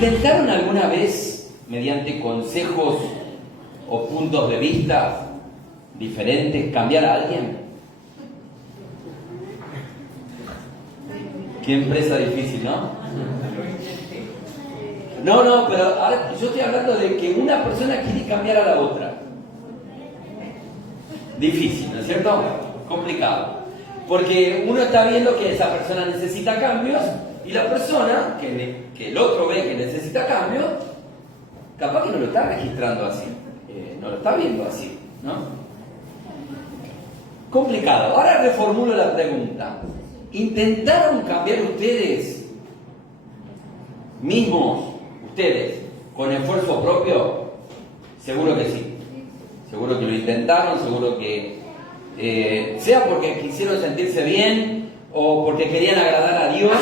¿Intentaron alguna vez, mediante consejos o puntos de vista diferentes, cambiar a alguien? Qué empresa difícil, ¿no? No, pero ahora yo estoy hablando de que una persona quiere cambiar a la otra. Difícil, ¿no es cierto? Complicado. Porque uno está viendo que esa persona necesita cambios y la persona, que el otro ve que necesita cambios, capaz que no lo está registrando así, no lo está viendo así, ¿no? Complicado. Ahora reformulo la pregunta. ¿Intentaron cambiar ustedes mismos, ustedes, con esfuerzo propio? Seguro que sí. Seguro que lo intentaron, seguro que sea porque quisieron sentirse bien, o porque querían agradar a Dios,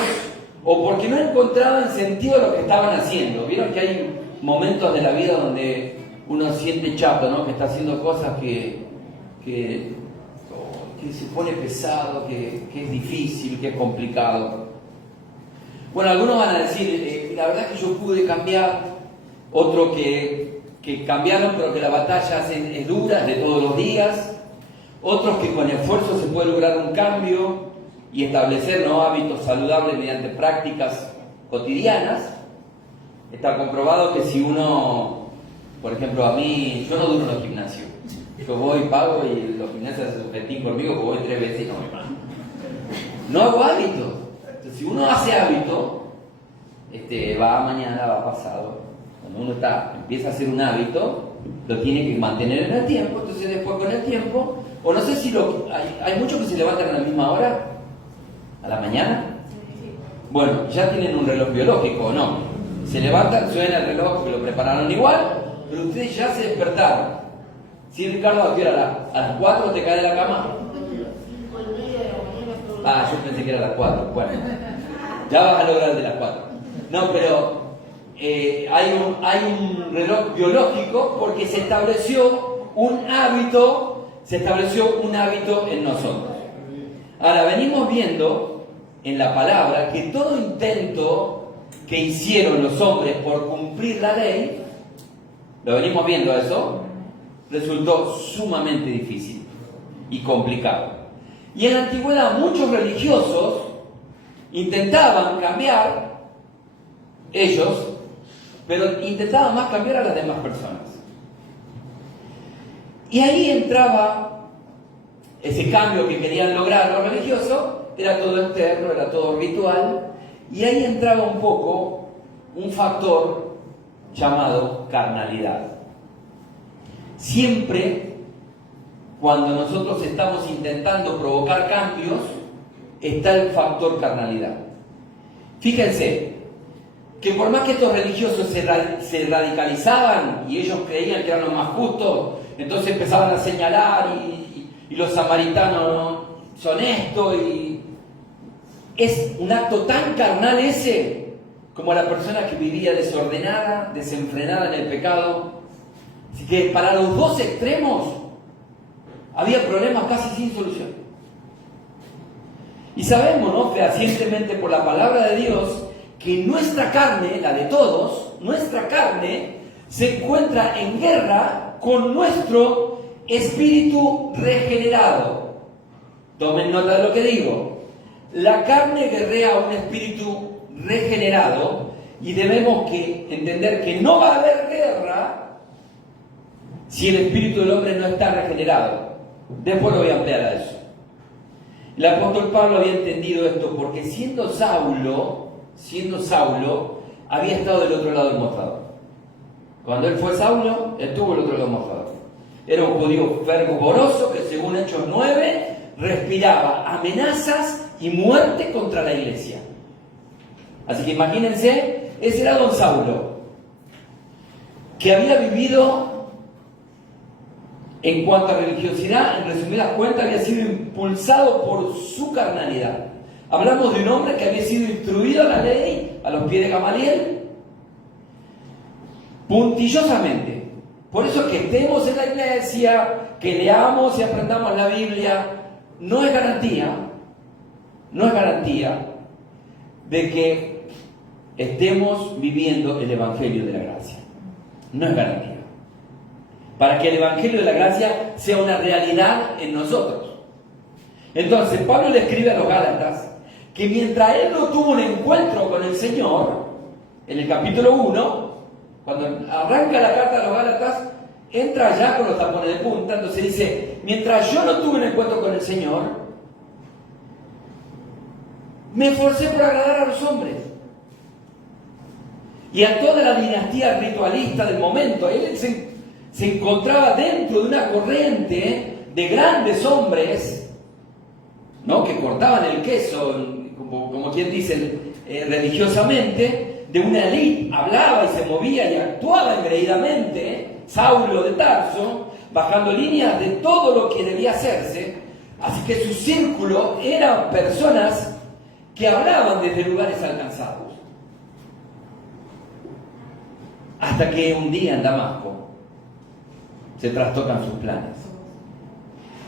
o porque no encontraban sentido a lo que estaban haciendo. Vieron que hay momentos de la vida donde uno siente chato, ¿no? Que está haciendo cosas que se pone pesado, que es difícil, que es complicado. Bueno, algunos van a decir, la verdad es que yo pude cambiar, otro que cambiaron pero que la batalla es dura, es de todos los días, otros que con esfuerzo se puede lograr un cambio y establecer, ¿no?, hábitos saludables mediante prácticas cotidianas. Está comprobado que si uno, por ejemplo, a mí, yo no duro en los gimnasios. Yo voy, pago y los gimnasios se sujetan conmigo, que voy 3 veces y no me pago. No hago hábitos. Entonces, si uno hace hábito, va mañana, va pasado. Cuando uno empieza a hacer un hábito, lo tiene que mantener en el tiempo. Entonces después con el tiempo, o no sé si hay muchos que se levantan a la misma hora, a la mañana. Bueno, ya tienen un reloj biológico, ¿o no? Se levantan, suena el reloj, que lo prepararon igual, pero ustedes ya se despertaron. ¿Sí, Ricardo? ¿A qué hora? ¿A las 4 te caes de la cama? Ah, yo pensé que era a las 4. Bueno, ya vas a lograr el de las 4. No, pero hay un reloj biológico porque se estableció un hábito en nosotros. Ahora, venimos viendo en la palabra que todo intento que hicieron los hombres por cumplir la ley, lo venimos viendo eso, resultó sumamente difícil y complicado. Y en la antigüedad muchos religiosos intentaban cambiar ellos, pero intentaban más cambiar a las demás personas. Y ahí entraba ese cambio que querían lograr los religiosos, era todo externo, era todo ritual, y ahí entraba un poco un factor llamado carnalidad. Siempre, cuando nosotros estamos intentando provocar cambios, está el factor carnalidad. Fíjense, que por más que estos religiosos se radicalizaban y ellos creían que eran los más justos, entonces empezaban a señalar y los samaritanos son esto, y es un acto tan carnal ese como la persona que vivía desordenada, desenfrenada en el pecado. Así que para los dos extremos había problemas casi sin solución. Y sabemos, ¿no?, fehacientemente por la palabra de Dios, que nuestra carne, la de todos, nuestra carne se encuentra en guerra con nuestro espíritu regenerado. Tomen nota de lo que digo. La carne guerrea un espíritu regenerado y debemos entender que no va a haber guerra si el espíritu del hombre no está regenerado. Después lo voy a ampliar a eso. El apóstol Pablo había entendido esto porque siendo Saulo, había estado del otro lado del mostrador. Cuando él fue Saulo, estuvo del otro lado del mostrador. Era un judío fervoroso que, según Hechos 9, respiraba amenazas y muerte contra la iglesia. Así que imagínense, ese era don Saulo, que había vivido, en cuanto a religiosidad, en resumidas cuentas, había sido impulsado por su carnalidad. Hablamos de un hombre que había sido instruido a la ley, a los pies de Gamaliel, puntillosamente. Por eso que estemos en la iglesia, que leamos y aprendamos la Biblia, no es garantía, de que estemos viviendo el Evangelio de la gracia. No es garantía. Para que el Evangelio de la gracia sea una realidad en nosotros. Entonces, Pablo le escribe a los Gálatas que mientras él no tuvo un encuentro con el Señor, en el capítulo 1, cuando arranca la carta a los Gálatas, entra ya con los tapones de punta, entonces dice, mientras yo no tuve un encuentro con el Señor, me esforcé por agradar a los hombres. Y a toda la dinastía ritualista del momento, él se encontraba dentro de una corriente de grandes hombres, ¿no?, que cortaban el queso, como quien dice, religiosamente, de una élite, hablaba y se movía y actuaba engreídamente, Saulo de Tarso, bajando líneas de todo lo que debía hacerse. Así que su círculo eran personas que hablaban desde lugares alcanzados. Hasta que un día en Damasco se trastocan sus planes.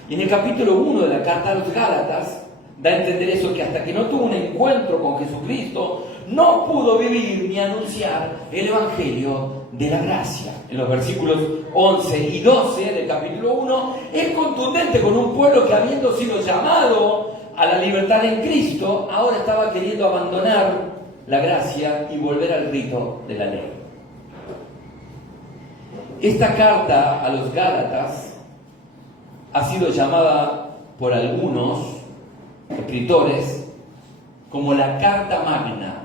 Y en el capítulo 1 de la carta a los Gálatas da a entender eso, que hasta que no tuvo un encuentro con Jesucristo, no pudo vivir ni anunciar el Evangelio de la gracia. En los versículos 11 y 12 del capítulo 1 es contundente con un pueblo que, habiendo sido llamado a la libertad en Cristo, ahora estaba queriendo abandonar la gracia y volver al rito de la ley. Esta carta a los Gálatas ha sido llamada por algunos escritores como la Carta Magna.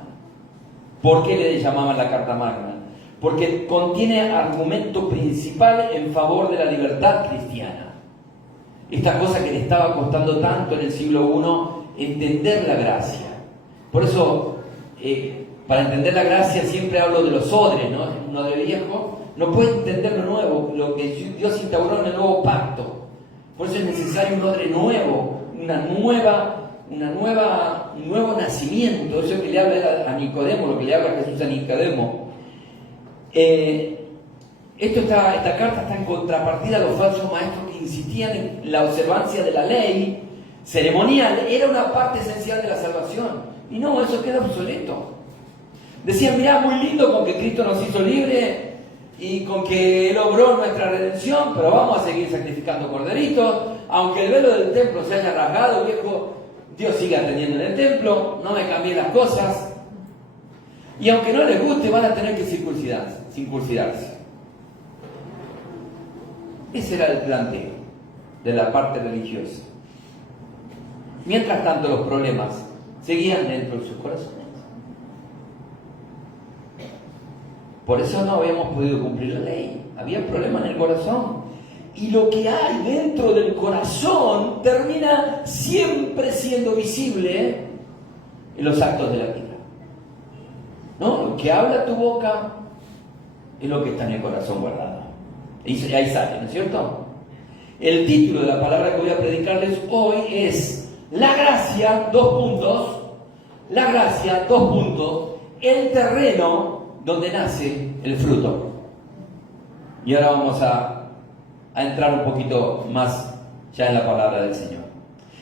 ¿Por qué le llamaban la Carta Magna? Porque contiene argumento principal en favor de la libertad cristiana. Esta cosa que le estaba costando tanto en el siglo I, entender la gracia. Por eso, para entender la gracia siempre hablo de los odres, ¿no? Un odre viejo no puede entender lo nuevo, lo que Dios instauró en el nuevo pacto. Por eso es necesario un odre nuevo, un nuevo nacimiento. Eso que le habla a Nicodemo, lo que le habla Jesús a Nicodemo. Esta carta está en contrapartida a los falsos maestros que insistían en la observancia de la ley ceremonial. Era una parte esencial de la salvación. Y no, eso queda obsoleto. Decían, mirá, muy lindo con que Cristo nos hizo libres y con que Él obró nuestra redención, pero vamos a seguir sacrificando corderitos. Aunque el velo del templo se haya rasgado, viejo, Dios sigue atendiendo en el templo, no me cambien las cosas. Y aunque no les guste, van a tener que circuncidarse. Ese era el planteo de la parte religiosa. Mientras tanto, los problemas seguían dentro de sus corazones. Por eso no habíamos podido cumplir la ley. Había problemas en el corazón. Y lo que hay dentro del corazón termina siempre siendo visible en los actos de la vida. ¿No? Lo que habla tu boca es lo que está en el corazón guardado. Y ahí sale, ¿no es cierto? El título de la palabra que voy a predicarles hoy es La gracia, La gracia, el terreno donde nace el fruto. Y ahora vamos a entrar un poquito más ya en la palabra del Señor.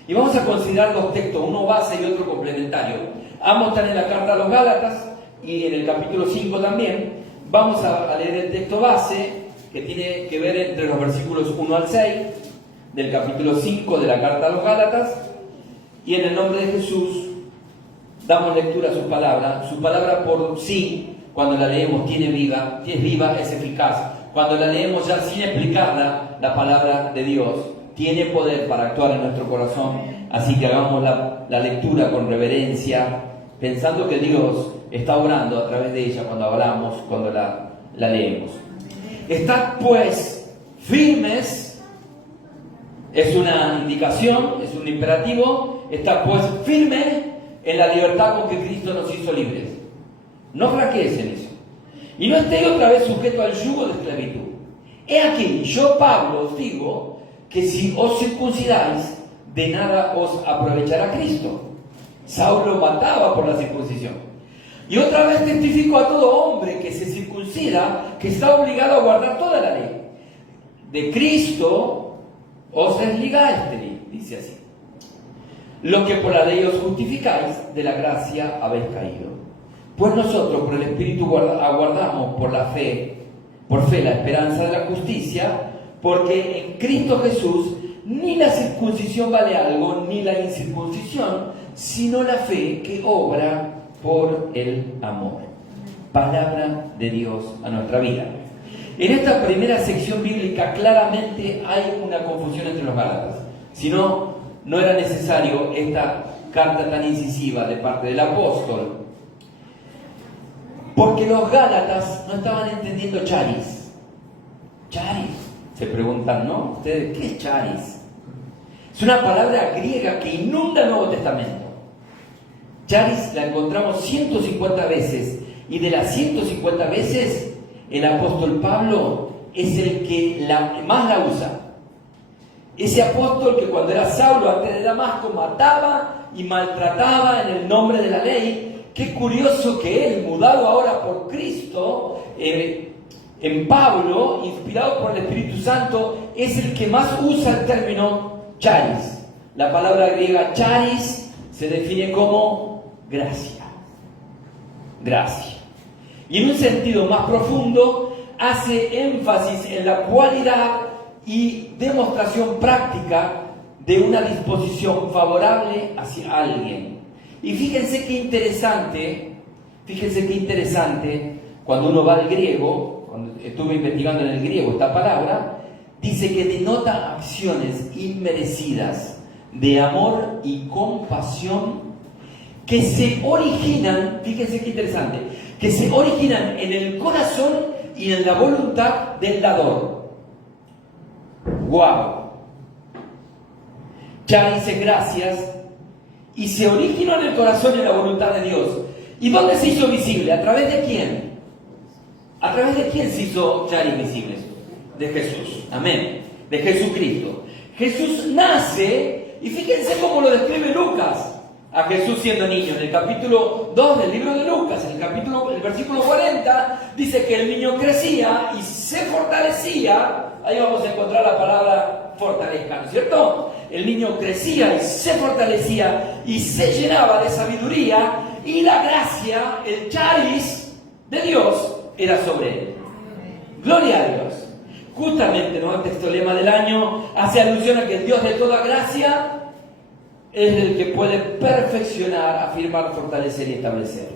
Y vamos a considerar dos textos, uno base y otro complementario. Ambos están en la carta a los Gálatas y en el capítulo 5 también. Vamos a leer el texto base que tiene que ver entre los versículos 1 al 6 del capítulo 5 de la carta a los Gálatas. Y en el nombre de Jesús damos lectura a su palabra por sí. Cuando la leemos es viva, es eficaz. Cuando la leemos ya sin explicarla, la palabra de Dios tiene poder para actuar en nuestro corazón. Así que hagamos la lectura con reverencia, pensando que Dios está obrando a través de ella cuando hablamos, cuando la leemos. Estad pues firmes, es una indicación, es un imperativo. Estad pues firmes en la libertad con que Cristo nos hizo libres. No flaquees en eso. Y no estéis otra vez sujetos al yugo de esclavitud. He aquí, yo Pablo os digo que si os circuncidáis, de nada os aprovechará Cristo. Saulo mataba por la circuncisión. Y otra vez testifico a todo hombre que se circuncida que está obligado a guardar toda la ley. De Cristo os desligasteis, dice así. Lo que por la ley os justificáis, de la gracia habéis caído. Pues nosotros por el Espíritu aguardamos por fe la esperanza de la justicia, porque en Cristo Jesús ni la circuncisión vale algo, ni la incircuncisión, sino la fe que obra por el amor. Palabra de Dios a nuestra vida. En esta primera sección bíblica claramente hay una confusión entre los gálatas. Si no, no era necesario esta carta tan incisiva de parte del apóstol. Porque los gálatas no estaban entendiendo charis. Charis, se preguntan, ¿no? ¿Ustedes qué es charis? Es una palabra griega que inunda el Nuevo Testamento. Charis la encontramos 150 veces, y de las 150 veces el apóstol Pablo es el que más la usa. Ese apóstol que cuando era Saulo antes de Damasco mataba y maltrataba en el nombre de la ley. Qué curioso que él, mudado ahora por Cristo, en Pablo, inspirado por el Espíritu Santo, es el que más usa el término charis. La palabra griega charis se define como gracia. Gracia. Y en un sentido más profundo, hace énfasis en la cualidad y demostración práctica de una disposición favorable hacia alguien. Y fíjense qué interesante, cuando uno va al griego, cuando estuve investigando en el griego esta palabra, dice que denota acciones inmerecidas de amor y compasión que se originan, fíjense qué interesante, que se originan en el corazón y en la voluntad del dador. ¡Wow! Ya dice gracias y se originó en el corazón y en la voluntad de Dios. ¿Y dónde se hizo visible? ¿A través de quién? ¿A través de quién se hizo ya invisible? De Jesús. Amén. De Jesucristo. Jesús nace, y fíjense cómo lo describe Lucas a Jesús siendo niño. En el capítulo 2 del libro de Lucas, en el versículo 40, dice que el niño crecía y se fortalecía. Ahí vamos a encontrar la palabra fortalezca, ¿no es cierto? El niño crecía y se fortalecía y se llenaba de sabiduría, y la gracia, el charis de Dios era sobre él. Gloria a Dios. Justamente, ¿no?, el texto lema del año hace alusión a que el Dios de toda gracia es el que puede perfeccionar, afirmar, fortalecer y establecer.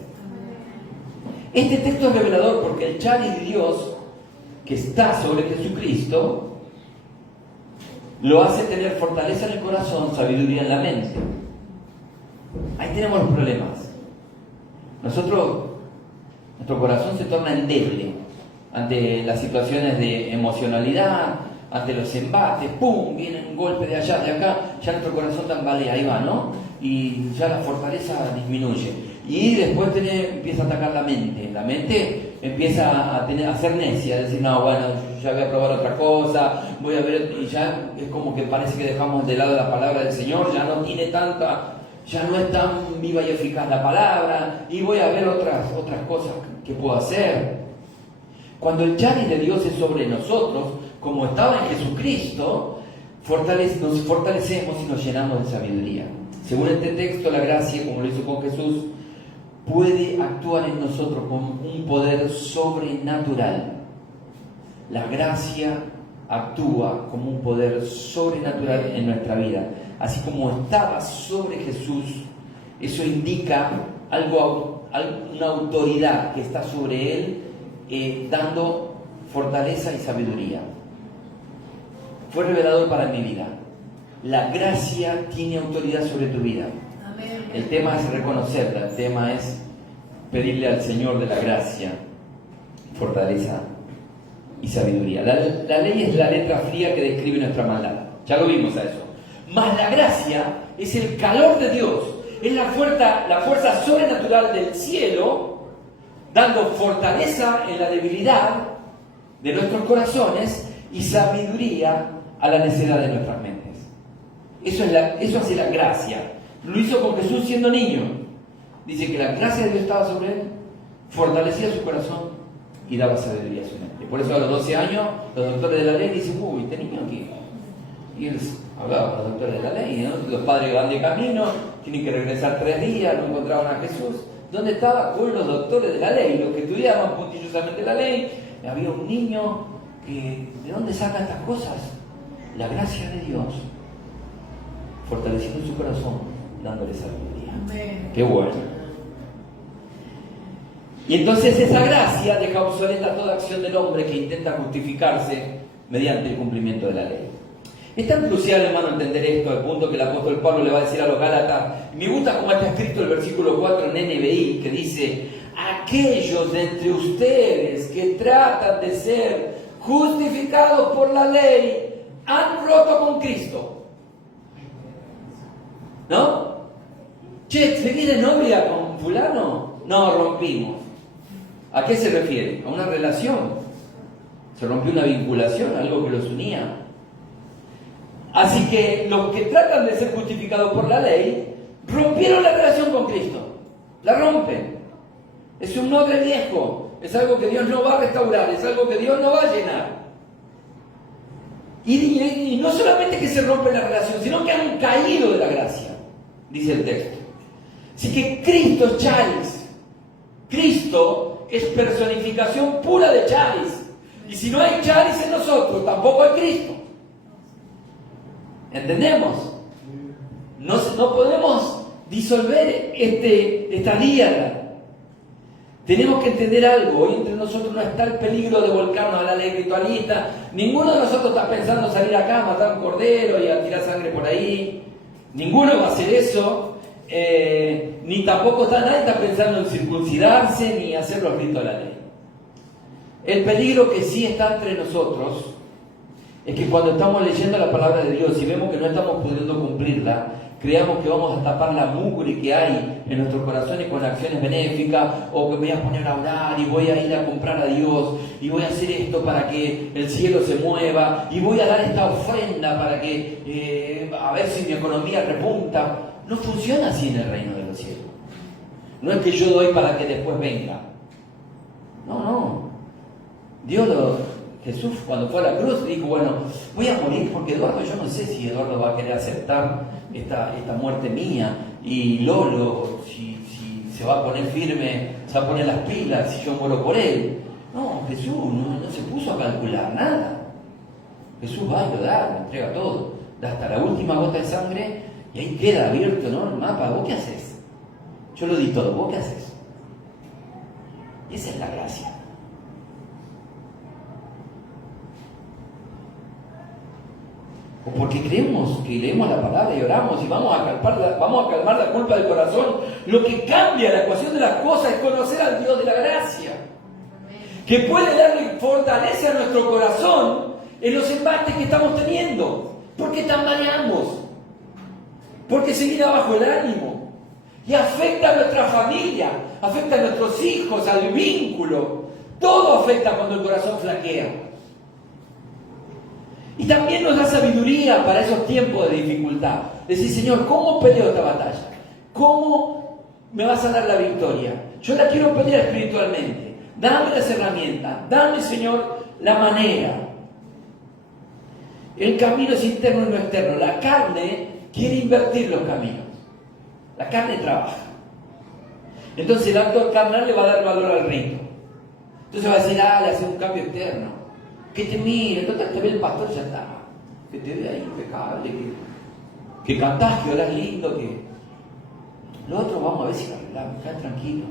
Este texto es revelador porque el charis de Dios que está sobre Jesucristo lo hace tener fortaleza en el corazón, sabiduría en la mente. Ahí tenemos los problemas. Nuestro corazón se torna endeble ante las situaciones de emocionalidad, ante los embates, ¡pum!, viene un golpe de allá, de acá, ya nuestro corazón tambalea, ahí va, ¿no? Y ya la fortaleza disminuye. Y después empieza a atacar la mente empieza a ser necia, a decir, no, bueno, ya voy a probar otra cosa, voy a ver, y ya es como que parece que dejamos de lado la palabra del Señor, ya no tiene ya no es tan viva y eficaz la palabra, y voy a ver otras cosas que puedo hacer. Cuando el charis de Dios es sobre nosotros, como estaba en Jesucristo, nos fortalecemos y nos llenamos de sabiduría. Según este texto, la gracia, como lo hizo con Jesús, puede actuar en nosotros con un poder sobrenatural. La gracia actúa como un poder sobrenatural en nuestra vida. Así como estaba sobre Jesús, eso indica una autoridad que está sobre él, dando fortaleza y sabiduría. Fue revelador para mi vida. La gracia tiene autoridad sobre tu vida. Amén. El tema es reconocerla, el tema es pedirle al Señor de la gracia fortaleza y sabiduría. La ley es la letra fría que describe nuestra maldad. Ya lo vimos a eso. Mas la gracia es el calor de Dios, es la fuerza sobrenatural del cielo, dando fortaleza en la debilidad de nuestros corazones y sabiduría a la necedad de nuestras mentes. Eso hace la gracia. Lo hizo con Jesús siendo niño. Dice que la gracia de Dios estaba sobre él, fortalecía su corazón y daba sabiduría a su mente. Por eso a los 12 años los doctores de la ley dicen, uy, este niño aquí. Y él hablaba con los doctores de la ley, ¿no? Los padres van de camino, tienen que regresar 3 días, no encontraban a Jesús. ¿Dónde estaba? Con los doctores de la ley, los que estudiaban puntillosamente la ley. Había un niño que, ¿de dónde saca estas cosas? La gracia de Dios, fortaleciendo su corazón, dándole sabiduría. Amén. Qué bueno. Y entonces esa gracia deja obsoleta toda acción del hombre que intenta justificarse mediante el cumplimiento de la ley. Es tan crucial, hermano, entender esto, al punto que el apóstol Pablo le va a decir a los Gálatas. Me gusta cómo está escrito el versículo 4 en NBI, que dice: aquellos de entre ustedes que tratan de ser justificados por la ley han roto con Cristo. ¿No? Che, ¿seguí de novia con fulano? No, rompimos. ¿A qué se refiere? A una relación. Se rompió una vinculación, algo que los unía. Así que los que tratan de ser justificados por la ley rompieron la relación con Cristo. La rompen. Es un odre viejo. Es algo que Dios no va a restaurar. Es algo que Dios no va a llenar. Y no solamente que se rompe la relación, sino que han caído de la gracia, dice el texto. Así que Cristo es charis. Cristo es personificación pura de charis. Y si no hay charis en nosotros, tampoco hay Cristo. ¿Entendemos? No podemos disolver esta diada. Tenemos que entender algo. Hoy entre nosotros no está el peligro de volcarnos a la ley ritualista. Ninguno de nosotros está pensando salir acá a matar un cordero y a tirar sangre por ahí. Ninguno va a hacer eso. Ni tampoco nadie está pensando en circuncidarse ni hacer los ritos de la ley. El peligro que sí está entre nosotros es que cuando estamos leyendo la palabra de Dios y vemos que no estamos pudiendo cumplirla, creamos que vamos a tapar la mugre que hay en nuestros corazones con acciones benéficas, o que me voy a poner a orar y voy a ir a comprar a Dios y voy a hacer esto para que el cielo se mueva y voy a dar esta ofrenda para que a ver si mi economía repunta. No funciona así en el reino de los cielos. No es que yo doy para que después venga. No. Jesús, cuando fue a la cruz, dijo: bueno, voy a morir porque Eduardo, yo no sé si Eduardo va a querer aceptar esta muerte mía, y Lolo, si se va a poner firme, se va a poner las pilas si yo muero por él. No, Jesús no se puso a calcular nada. Jesús va y lo da, lo entrega todo, da hasta la última gota de sangre, y ahí queda abierto, ¿no?, el mapa. ¿Vos qué haces? Yo lo di todo, ¿vos qué haces? Y esa es la gracia. O porque creemos que leemos la palabra y oramos y vamos a calmar la culpa del corazón. Lo que cambia la ecuación de las cosas es conocer al Dios de la gracia, que puede darle fortaleza a nuestro corazón en los embates que estamos teniendo, porque tambaleamos, porque se viene abajo el ánimo y afecta a nuestra familia, afecta a nuestros hijos, al vínculo. Todo afecta cuando el corazón flaquea. Y también nos da sabiduría para esos tiempos de dificultad. Decir: Señor, ¿cómo peleo esta batalla? ¿Cómo me vas a dar la victoria? Yo la quiero pelear espiritualmente. Dame las herramientas. Dame, Señor, la manera. El camino es interno y no externo. La carne quiere invertir los caminos. La carne trabaja. Entonces el acto carnal le va a dar valor al rito. Entonces va a decir: le hace un cambio externo. Que te mire, total, te ve el pastor, ya está. Que te ve ahí impecable, que cantás, que orás lindo, que... Lo otro vamos a ver si lo arreglamos, quedá tranquilo.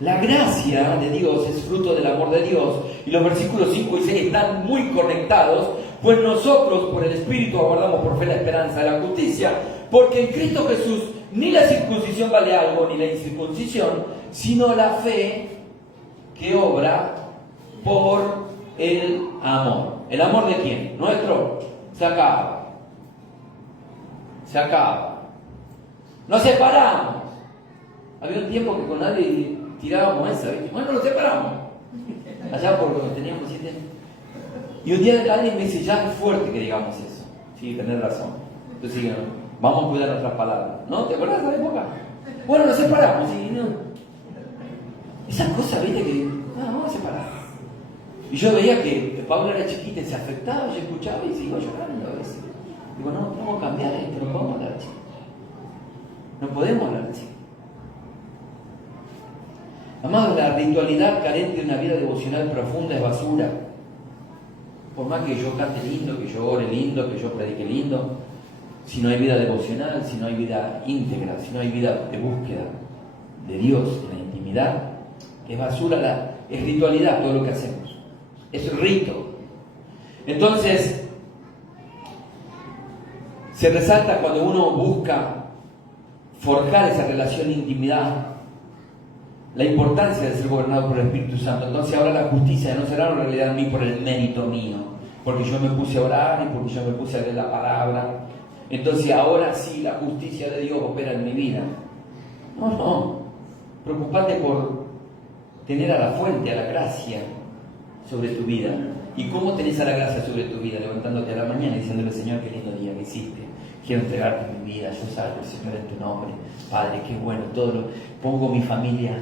La gracia de Dios es fruto del amor de Dios, y los versículos 5 y 6 están muy conectados, pues nosotros por el Espíritu aguardamos por fe la esperanza de la justicia, porque en Cristo Jesús ni la circuncisión vale algo, ni la incircuncisión, sino la fe que obra por el amor. ¿El amor de quién? Nuestro. Se acaba. Nos separamos. Había un tiempo que con nadie tirábamos esa, ¿viste? Bueno, nos separamos. Allá por donde teníamos 7 años. Y un día alguien me dice: ya es fuerte que digamos eso. Sí, tenés razón. Entonces digo: vamos a cuidar nuestras palabras. ¿No? ¿Te acuerdas de esa época? Bueno, nos separamos. Y no. Esas cosas, ¿viste? Que vamos a separar. Y yo veía que Paula era chiquita y se afectaba, yo escuchaba y se iba llorando a veces. Digo: no podemos cambiar esto, no podemos hablar así. No podemos hablar así. Amados, la ritualidad carente de una vida devocional profunda es basura. Por más que yo cante lindo, que yo ore lindo, que yo predique lindo, si no hay vida devocional, si no hay vida íntegra, si no hay vida de búsqueda de Dios, en la intimidad, es basura, es ritualidad todo lo que hacemos. Es rito. Entonces, se resalta cuando uno busca forjar esa relación de intimidad, la importancia de ser gobernado por el Espíritu Santo. Entonces ahora la justicia no será en realidad en mí por el mérito mío, porque yo me puse a orar y porque yo me puse a leer la palabra. Entonces ahora sí la justicia de Dios opera en mi vida. No. Preocupate por tener a la fuente, a la gracia sobre tu vida. ¿Y cómo tenés a la gracia sobre tu vida? Levantándote a la mañana y diciéndole: Señor, qué lindo día que hiciste. Quiero entregarte mi vida, yo salvo, Señor, en tu nombre. Padre, qué bueno, pongo mi familia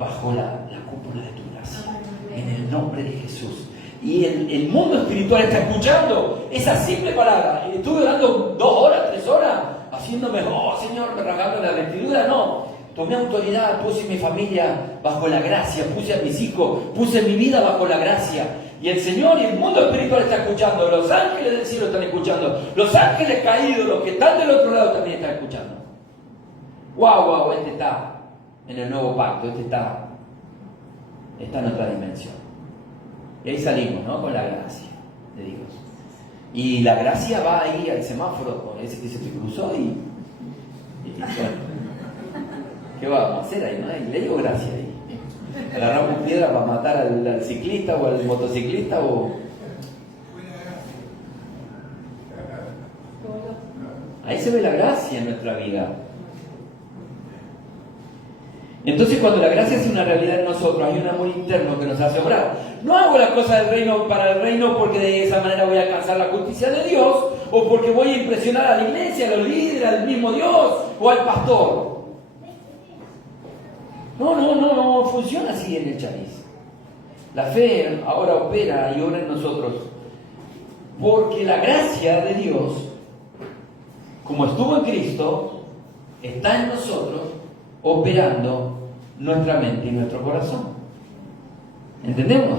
bajo la cúpula de tu gracia, en el nombre de Jesús. Y el mundo espiritual está escuchando esa simple palabra. Estuve orando 2 horas, 3 horas, haciéndome, Señor, me rasgando la vestidura. No, tomé autoridad, puse mi familia bajo la gracia, puse a mis hijos, puse mi vida bajo la gracia. Y el Señor y el mundo espiritual está escuchando, los ángeles del cielo están escuchando, los ángeles caídos, los que están del otro lado también están escuchando. Wow, este está en el nuevo pacto, este está en otra dimensión. Y ahí salimos, ¿no? Con la gracia de Dios. Y la gracia va ahí al semáforo con ese que se te cruzó y bueno, ¿qué vamos a hacer ahí? ¿No? Y le digo gracia ahí. Agarramos piedra para matar al ciclista o al motociclista o... Ahí se ve la gracia en nuestra vida. Entonces, cuando la gracia es una realidad en nosotros, hay un amor interno que nos hace obrar. No hago las cosas del reino para el reino porque de esa manera voy a alcanzar la justicia de Dios, o porque voy a impresionar a la iglesia, a los líderes, al mismo Dios o al pastor. No funciona así en el Charis. La fe ahora opera y obra en nosotros porque la gracia de Dios, como estuvo en Cristo, está en nosotros, operando nuestra mente y nuestro corazón. ¿Entendemos?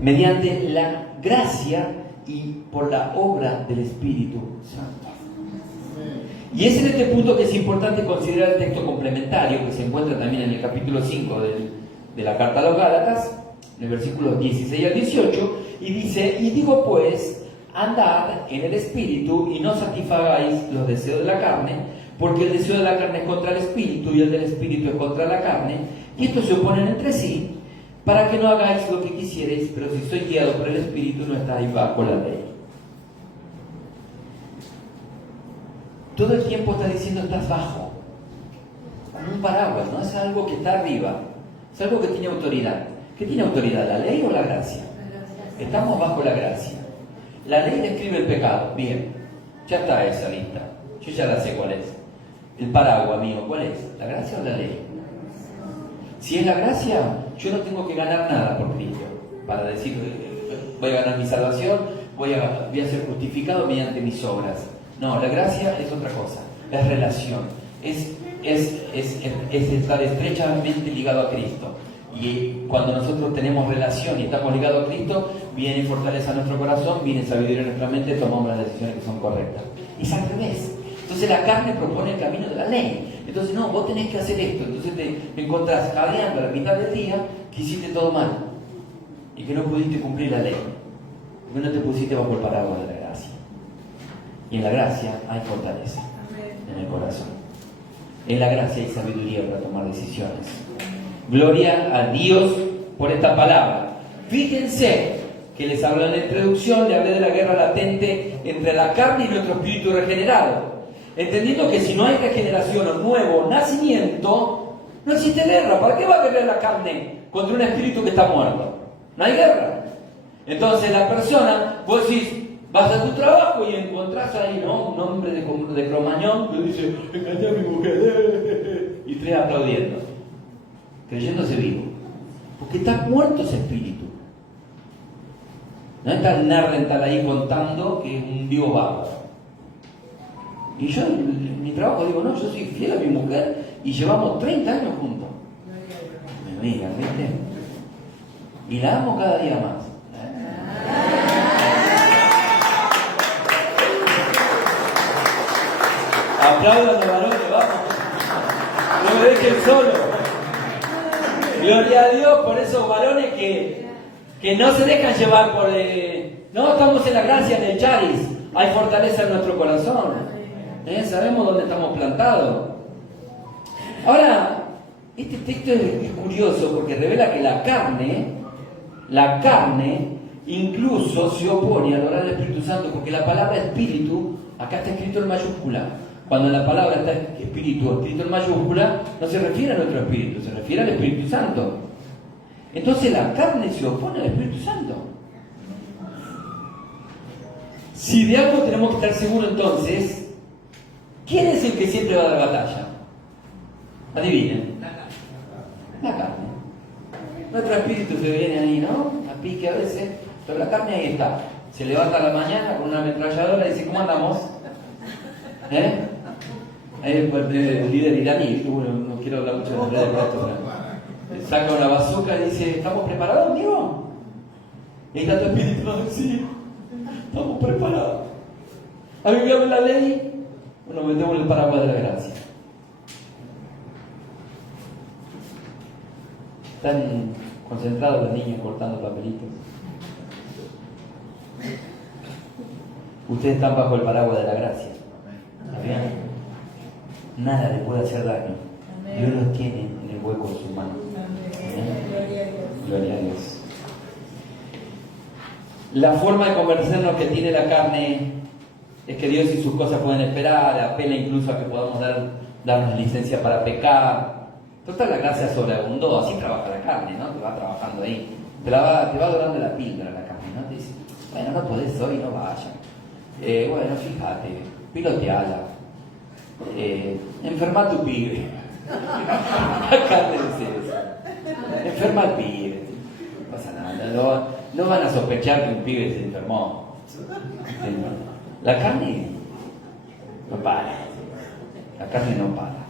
Mediante la gracia y por la obra del Espíritu Santo. Y es en este punto que es importante considerar el texto complementario que se encuentra también en el capítulo 5 de la carta a los Gálatas, en el versículo 16 al 18, y dice: y digo pues, andad en el Espíritu y no satisfagáis los deseos de la carne, porque el deseo de la carne es contra el Espíritu y el del Espíritu es contra la carne, y estos se oponen entre sí, para que no hagáis lo que quisierais, pero si sois guiados por el Espíritu no estáis bajo la ley. Todo el tiempo está diciendo estás bajo, como un paraguas, ¿no? Es algo que está arriba, es algo que tiene autoridad. ¿Qué tiene autoridad, la ley o la gracia? Estamos bajo la gracia. La ley describe el pecado, bien, ya está esa lista, yo ya la sé cuál es. El paraguas mío, ¿cuál es? ¿La gracia o la ley? Si es la gracia, yo no tengo que ganar nada por Cristo para decir voy a ganar mi salvación, voy a ser justificado mediante mis obras. No, la gracia es otra cosa, es relación, es estar estrechamente ligado a Cristo. Y cuando nosotros tenemos relación y estamos ligados a Cristo, viene fortaleza a nuestro corazón, viene sabiduría a nuestra mente, tomamos las decisiones que son correctas. Es al revés. Entonces la carne propone el camino de la ley. Entonces, no, vos tenés que hacer esto. Entonces te encontrás jadeando a la mitad del día que hiciste todo mal y que no pudiste cumplir la ley, porque no te pusiste bajo el paraguas de la gracia. Y en la gracia hay fortaleza en el corazón. En la gracia hay sabiduría para tomar decisiones. Gloria a Dios por esta palabra. Fíjense que les hablo en la introducción, le hablé de la guerra latente entre la carne y nuestro espíritu regenerado. Entendiendo que si no hay regeneración o nuevo nacimiento, no existe guerra. ¿Para qué va a guerrear la carne contra un espíritu que está muerto? No hay guerra. Entonces la persona, vos decís, vas a tu trabajo y encontrás ahí, ¿no?, un hombre de Cromañón que dice, engañé a mi mujer, y tres aplaudiendo, creyéndose vivo, porque está muerto ese espíritu. No está el Nerdental ahí contando que es un Dios bárbaro. Y yo en mi trabajo digo, no, yo soy fiel a mi mujer y llevamos 30 años juntos. bendiga, ¿viste? Y la amo cada día más. Aplaudan a los varones, vamos. No me dejen solo. Gloria a Dios por esos varones que no se dejan llevar por... No, estamos en la gracia del Charis. Hay fortaleza en nuestro corazón. Sabemos dónde estamos plantados. Ahora, este texto es curioso porque revela que la carne incluso se opone al orar al Espíritu Santo, porque la palabra espíritu, acá está escrito en mayúscula. Cuando la palabra está espíritu escrito en mayúscula, no se refiere a nuestro espíritu, se refiere al Espíritu Santo. Entonces la carne se opone al Espíritu Santo. Si de algo tenemos que estar seguros entonces, ¿quién es el que siempre va a dar batalla? Adivinen. La carne. Nuestro espíritu se viene ahí, ¿no? A pique a veces, pero la carne ahí está. Se levanta a la mañana con una ametralladora y dice, ¿cómo andamos? Ahí el líder iraní, bueno, no quiero hablar mucho de los líderes, pero saca una bazooka y dice, ¿estamos preparados, amigo? Y está tu espíritu, sí, estamos preparados. ¿Avivamos la ley? Bueno, metemos el paraguas de la gracia. Están concentrados los niños cortando papelitos. Ustedes están bajo el paraguas de la gracia. ¿Está bien? Nada les puede hacer daño. Dios los tiene en el hueco de sus manos. Gloria a Dios. La forma de convencernos que tiene la carne es que Dios y sus cosas pueden esperar, apela incluso a que podamos darnos licencia para pecar. Total, la gracia sobreabundó, así trabaja la carne, ¿no? Te va trabajando ahí. Te va dorando la píldora la carne, ¿no? Te dice, bueno, no podés hoy, no vaya. Bueno, fíjate, piloteala. Enferma a tu pibe. La carne dice eso. Enferma al pibe. No pasa nada. No van a sospechar que un pibe se enfermó. La carne no para. La carne no para.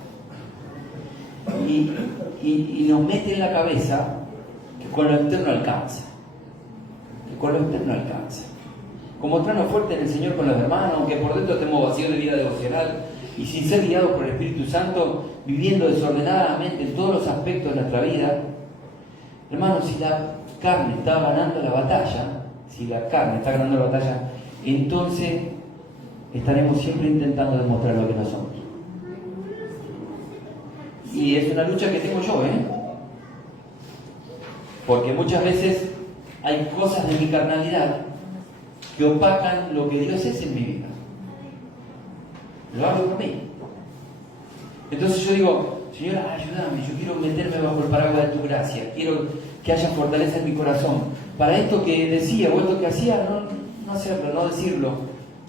Y nos mete en la cabeza que con lo externo alcanza. Que con lo externo alcanza. Como mostrarnos fuerte en el Señor con los hermanos, aunque por dentro estemos vacíos de vida devocional y sin ser guiados por el Espíritu Santo, viviendo desordenadamente en todos los aspectos de nuestra vida. Hermanos, si la carne está ganando la batalla, entonces estaremos siempre intentando demostrar lo que no somos. Y es una lucha que tengo yo, porque muchas veces hay cosas de mi carnalidad que opacan lo que Dios es en mi vida. Lo hago por mí. Entonces yo digo, Señor, ayúdame, yo quiero meterme bajo el paraguas de tu gracia, quiero que haya fortaleza en mi corazón. Para esto que decía o esto que hacía, no hacerlo, no decirlo.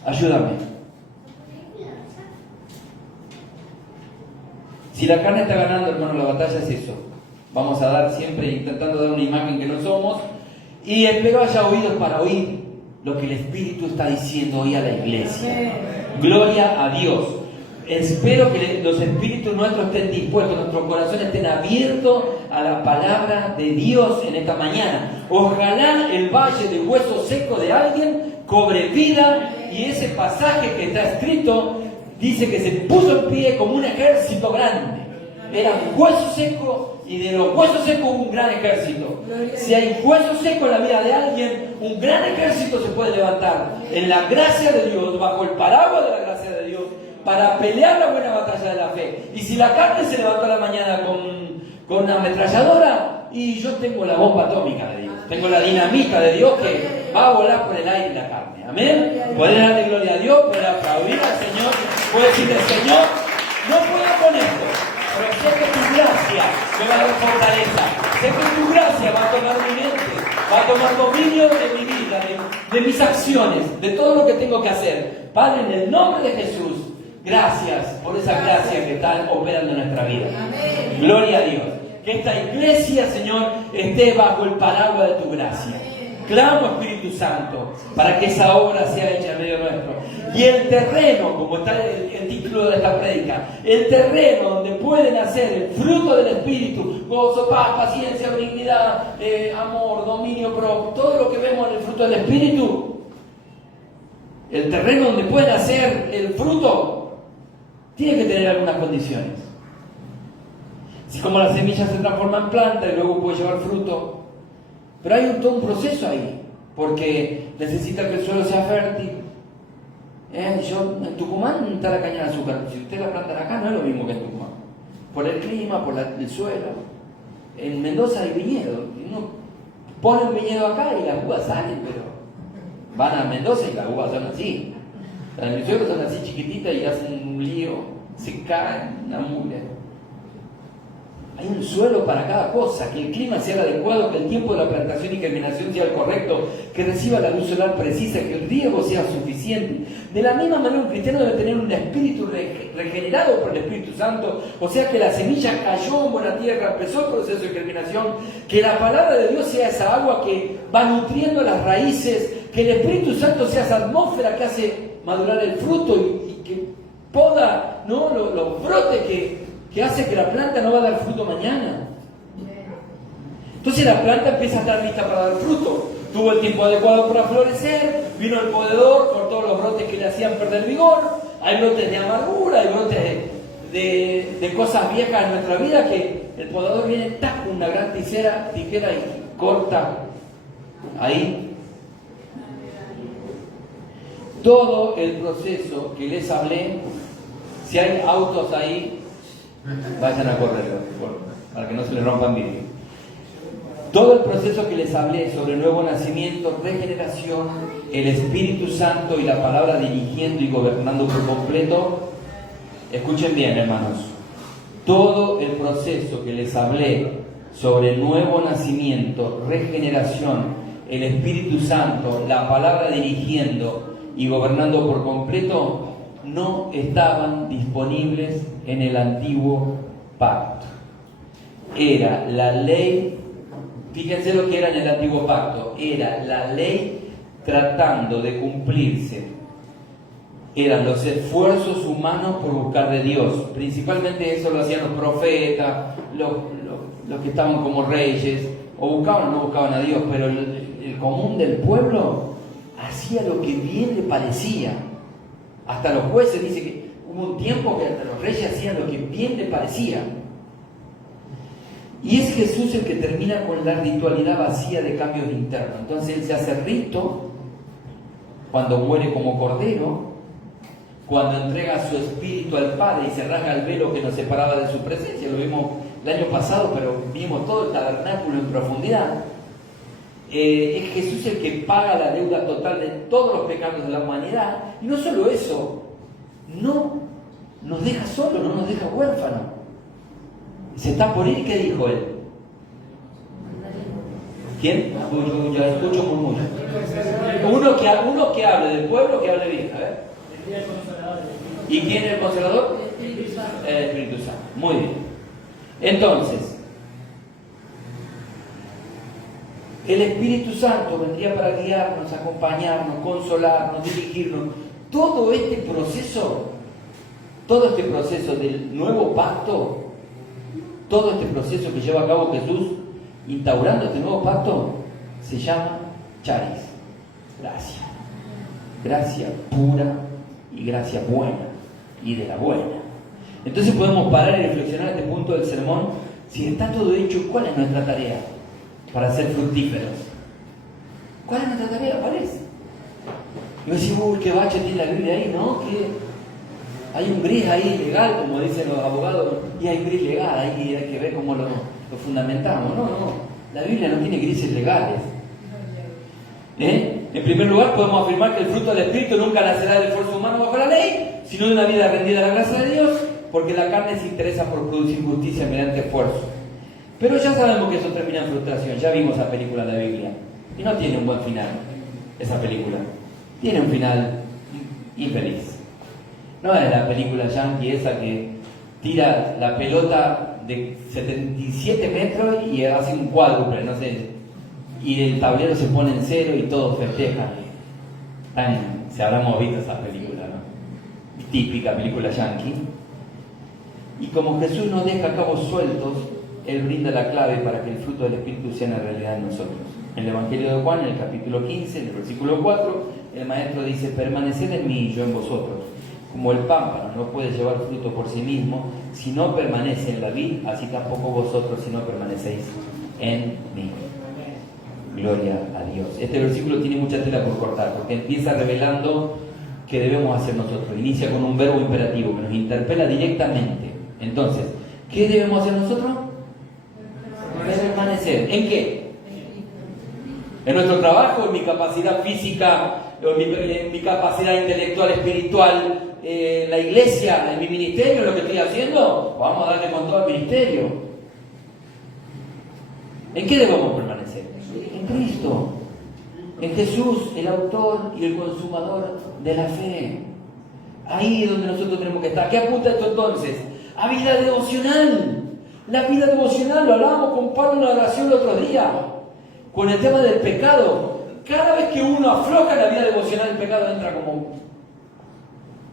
Ayúdame. Si la carne está ganando, hermano, la batalla es eso. Vamos a dar siempre intentando dar una imagen que no somos. Y espero haya oídos para oír lo que el Espíritu está diciendo hoy a la iglesia. Gloria a Dios. Espero que los espíritus nuestros estén dispuestos, nuestros corazones estén abiertos a la palabra de Dios en esta mañana. Ojalá el valle de hueso seco de alguien cobre vida, y ese pasaje que está escrito dice que se puso en pie como un ejército grande. Era un hueso seco, y de los huesos secos un gran ejército. Si hay hueso seco en la vida de alguien, un gran ejército se puede levantar en la gracia de Dios, bajo el paraguas de la gracia de Dios, para pelear la buena batalla de la fe. Y si la carne se levantó a la mañana con una ametralladora, y yo tengo la bomba atómica de Dios, tengo la dinamita de Dios que va a volar por el aire la carne. Amén. Poder darle gloria a Dios, poder aplaudir al Señor, poder decirle, Señor, no puedo con esto, pero sé que tu gracia me va a dar fortaleza, sé que tu gracia va a tomar mi mente, va a tomar dominio de mi vida, de mis acciones, de todo lo que tengo que hacer. Padre, en el nombre de Jesús, gracias por esa gracia que está operando en nuestra vida. Amén. Gloria a Dios. Que esta iglesia, Señor, esté bajo el paraguas de tu gracia. Clamo, Espíritu Santo, para que esa obra sea hecha en medio nuestro. Y el terreno, como está el título de esta prédica, el terreno donde puede nacer el fruto del Espíritu, gozo, paz, paciencia, benignidad, amor, dominio propio, todo lo que vemos en el fruto del Espíritu, el terreno donde puede nacer el fruto, tiene que tener algunas condiciones. Así como la semilla se transforma en planta y luego puede llevar fruto. Pero hay todo un proceso ahí, porque necesita que el suelo sea fértil. En Tucumán está la caña de azúcar. Si usted la planta acá, no es lo mismo que en Tucumán. Por el clima, por el suelo. En Mendoza hay viñedo. Uno pone un viñedo acá y las uvas salen, pero van a Mendoza y las uvas son así. Las de mi suelo son así chiquititas y hacen un lío, se caen, una mugre. Hay un suelo para cada cosa, que el clima sea el adecuado, que el tiempo de la plantación y germinación sea el correcto, que reciba la luz solar precisa, que el riego sea suficiente. De la misma manera, un cristiano debe tener un espíritu regenerado por el Espíritu Santo, o sea que la semilla cayó en buena tierra, empezó el proceso de germinación, que la palabra de Dios sea esa agua que va nutriendo las raíces, que el Espíritu Santo sea esa atmósfera que hace madurar el fruto y que poda, ¿no?, los brotes que hace que la planta no va a dar fruto mañana. Entonces la planta empieza a estar lista para dar fruto. Tuvo el tiempo adecuado para florecer, vino el podador, cortó los brotes que le hacían perder vigor. Hay brotes de amargura, hay brotes de cosas viejas en nuestra vida que el podador viene con una gran tijera y corta ahí. Todo el proceso que les hablé, si hay autos ahí, vayan a correrlo, para que no se les rompan vidrio. Todo el proceso que les hablé sobre nuevo nacimiento, regeneración, el Espíritu Santo y la palabra dirigiendo y gobernando por completo, escuchen bien, hermanos, todo el proceso que les hablé sobre nuevo nacimiento, regeneración, el Espíritu Santo, la palabra dirigiendo y gobernando por completo, no estaban disponibles en el antiguo pacto. Era la ley, fíjense lo que era en el antiguo pacto, era la ley tratando de cumplirse. Eran los esfuerzos humanos por buscar de Dios. Principalmente eso lo hacían los profetas, los que estaban como reyes, o buscaban o no buscaban a Dios, pero el común del pueblo hacía lo que bien le parecía. Hasta los jueces, dice que hubo un tiempo que hasta los reyes hacían lo que bien le parecía. Y es Jesús el que termina con la ritualidad vacía de cambios internos. Entonces Él se hace rito cuando muere como cordero, cuando entrega su espíritu al Padre y se rasga el velo que nos separaba de su presencia. Lo vimos el año pasado, pero vimos todo el tabernáculo en profundidad. Es Jesús el que paga la deuda total de todos los pecados de la humanidad. Y no solo eso, no nos deja solos, no nos deja huérfanos. Se está por ir, ¿qué dijo Él? ¿Quién? Ya escucho murmullo. Uno que hable del pueblo, que hable bien. A ver. ¿Y quién es el Consolador? El Espíritu Santo. Muy bien. Entonces, el Espíritu Santo vendría para guiarnos, acompañarnos, consolarnos, dirigirnos. Todo este proceso del nuevo pacto, todo este proceso que lleva a cabo Jesús, instaurando este nuevo pacto, se llama charis, gracia. Gracia pura y gracia buena, y de la buena. Entonces podemos parar y reflexionar a este punto del sermón. Si está todo hecho, ¿cuál es nuestra tarea para ser fructíferos? ¿Cuál es nuestra tarea? ¿Cuál es? Y vos decís, uy, qué bache tiene la Biblia ahí, ¿no? Que hay un gris ahí legal, como dicen los abogados, y hay gris legal, ahí hay que ver cómo lo fundamentamos. No, la Biblia no tiene grises legales. En primer lugar, podemos afirmar que el fruto del Espíritu nunca nacerá del esfuerzo humano bajo la ley, sino de una vida rendida a la gracia de Dios, porque la carne se interesa por producir justicia mediante esfuerzo. Pero ya sabemos que eso termina en frustración. Ya vimos esa película de la Biblia y no tiene un buen final. Esa película tiene un final infeliz. No es la película yankee esa que tira la pelota de 77 metros y hace un cuádruple, no sé, y el tablero se pone en cero y todos festejan. Se habrán visto esa película, ¿no? Típica película yankee. Y como Jesús nos deja cabos sueltos, Él brinda la clave para que el fruto del Espíritu sea una realidad en nosotros. En el Evangelio de Juan, en el capítulo 15, en el versículo 4, el Maestro dice: permaneced en mí y yo en vosotros. Como el pámpano no puede llevar fruto por sí mismo si no permanece en la vid, así tampoco vosotros si no permanecéis en mí. Gloria a Dios. Este versículo tiene mucha tela por cortar, porque empieza revelando qué debemos hacer nosotros. Inicia con un verbo imperativo que nos interpela directamente. Entonces, ¿qué debemos hacer nosotros? Permanecer. ¿En qué? ¿En nuestro trabajo? ¿En mi capacidad física? ¿En mi capacidad intelectual, espiritual? ¿En la iglesia? ¿En mi ministerio? ¿Lo que estoy haciendo? Vamos a darle con todo al ministerio. ¿En qué debemos permanecer? En Cristo. En Jesús, el autor y el consumador de la fe. Ahí es donde nosotros tenemos que estar. ¿Qué apunta esto entonces? A vida devocional. La vida devocional, lo hablábamos con Pablo en la oración el otro día, con el tema del pecado. Cada vez que uno afloja en la vida devocional, el pecado entra como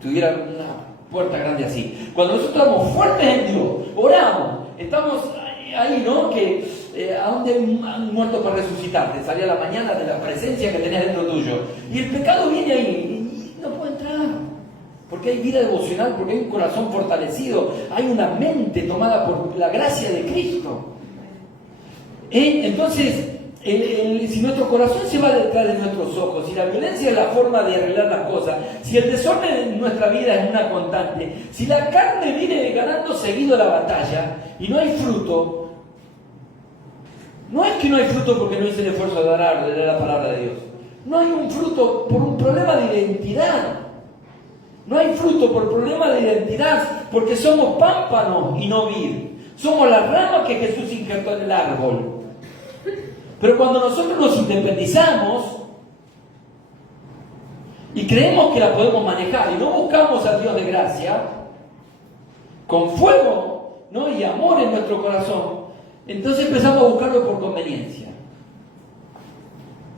tuviera una puerta grande así. Cuando nosotros estamos fuertes en Dios, oramos, estamos ahí, ¿no? Que a donde han muerto para resucitar, te salía a la mañana de la presencia que tenés dentro tuyo. Y el pecado viene ahí y no puede entrar. Porque hay vida devocional, porque hay un corazón fortalecido, hay una mente tomada por la gracia de Cristo. Entonces, si nuestro corazón se va detrás de nuestros ojos, si la violencia es la forma de arreglar las cosas, si el desorden en nuestra vida es una constante, si la carne viene ganando seguido la batalla y no hay fruto, no es que no hay fruto porque no hice el esfuerzo de orar, de leer la palabra de Dios. No hay un fruto por un problema de identidad. No hay fruto por problema de identidad, porque somos pámpanos y no vid. Somos la rama que Jesús injertó en el árbol. Pero cuando nosotros nos independizamos y creemos que la podemos manejar y no buscamos a Dios de gracia, con fuego, ¿no? Y amor en nuestro corazón, entonces empezamos a buscarlo por conveniencia.